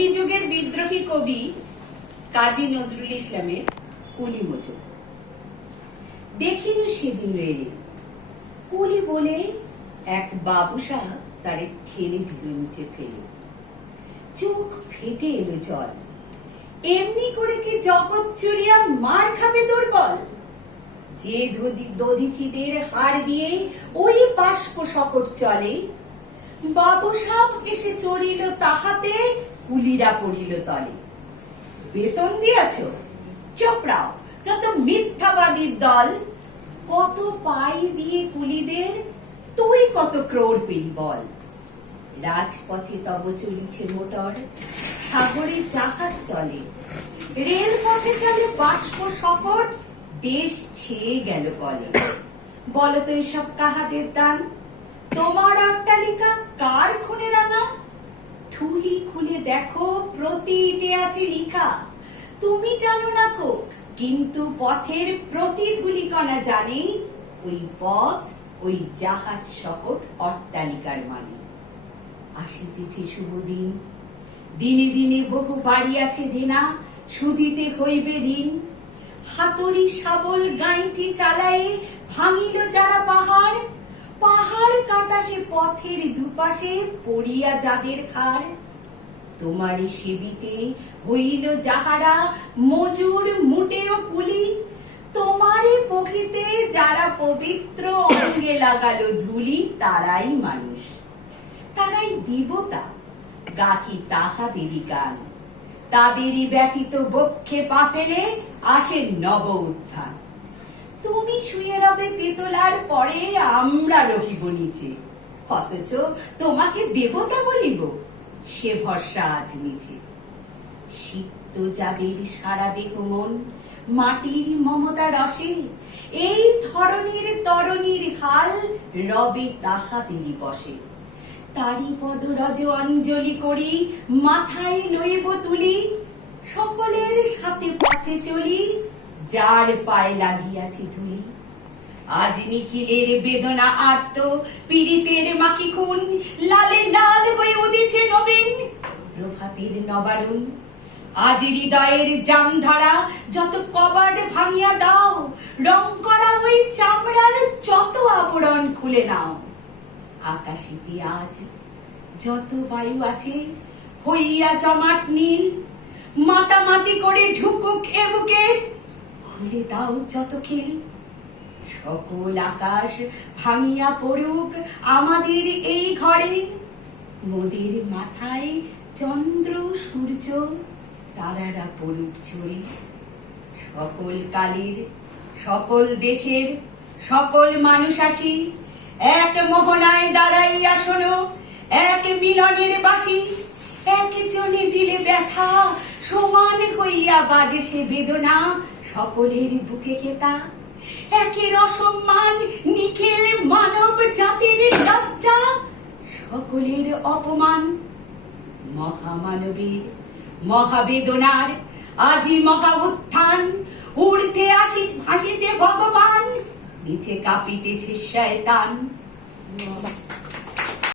বন্দি যুগের বিদ্রোহী কবি কাজী নজরুল ইসলামের কুলি মজুর দেখিনু সেদিন রেলে। কুলি বলে এক বাবুসা তারে ঠেলে দিল নিচে ফেলে। চোখ ফেটে এলো জল। এমনি করে কি জগৎ চুরিয়া মার খাবে দুর্বল? যে দধিচিদের হার দিয়ে ওই বাষ্প সকট চলে বাবু সাপ এসে চড়িল তাহাতে কুলিরা পড়িল তলে। বেতন দিয়াছ? চোপড়াও, যত মিথ্যাবাদীর দল, কত পাই দিয়ে কুলিদের, তুই কত ক্রোড় পেলি বল রাজপথে তব চলিছে মোটর, সাগরে জাহাজ চলে। রেলপথে চলে বাষ্প সকট, দেশ ছেয়ে গেল কলে। বলতো এসব কাহাদের দান তোমার অট্টালিকা কার খুনে রাঙা ঠুলি খুলে দেখো প্রতিটে আছে লিখা। তুমি জানো না কো কিন্তু পথের প্রতি ধুলিকণা জানে, ওই পথ, ওই জাহাজ সকট অট্টালিকার মানে আসিতেছে শুভ দিন। দিনে দিনে বহু বাড়ি আছে দেনা, সুদিতে হইবে ঋণ। হাতড়ি শাবল গাইতি চালায়ে ভাঙিল যারা পাহাড় পাহাড় কাটাসে পথের দুপাশে পড়িয়া যাদের খার তোমারই সেবিতে হইল যাহারা মজুর মুটেও কুলি। তোমারই পখিতে যারা পবিত্র অঙ্গে লাগালো ধুলি, তারাই মানুষ। তারাই দেবতা গাকি তাহাদেরই গান। তাদেরই ব্যতীত বক্ষে পা ফেলে আসে নব উত্থান। তুমি শুয়ে রবে তেতলার পরে আমরা রহিব নিচে। অথচ তোমাকে দেবতা বলিব। সে ভরসা আজ মিছে। সিক্ত যাদের সারা দেহ মন, মাটির মমতা রসে, এই ধরনের তরণীর হাল রবে তাহাদেরই বসে তারি পদরজ অঞ্জলি করি, মাথায় লইব তুলি, সকলের সাথে পথে চলি, যার পায়ে লাগিয়াছি ধুলি। আজ নিখিলের বেদনা আর্ত, পীড়িতের মাকি খুন লালে লাল প্রভাতের নবারুণ। আজ হৃদয়ের জামধারা যত কবাট ভাঙিয়া দাও, রং করা ওই চামড়ার যত আবরণ খুলে নাও। আকাশিতে আজ যত বায়ু আছে, হইয়া জমাট নীল, মাতামাতি করে ঢুকুক এ বুকের খুলে দাও যত খিল। সকল আকাশ ভাঙিয়া পড়ুক আমাদের এই ঘরে, মোদের মাথায় চন্দ্র, সূর্য, তারারা পড়ুক ঝরে সকল কালের, সকল দেশের, সকল মানুষ আসি। এক মোহনায় দাঁড়াইয়া শোনো এক মিলনের বাসি একজনে দিলে ব্যথা, সমান হইয়া বাজে সে বেদনা। সকলের বুকে খেতা একের অসম্মান, নিখিল মানব জাতির লজ্জা। সকলের অপমান মহামানবীর মহাবেদনার আজি মহা উত্থান। উড়তে আসি হাসিছে ভগবান নিচে কাঁপিতেছে শয়তান।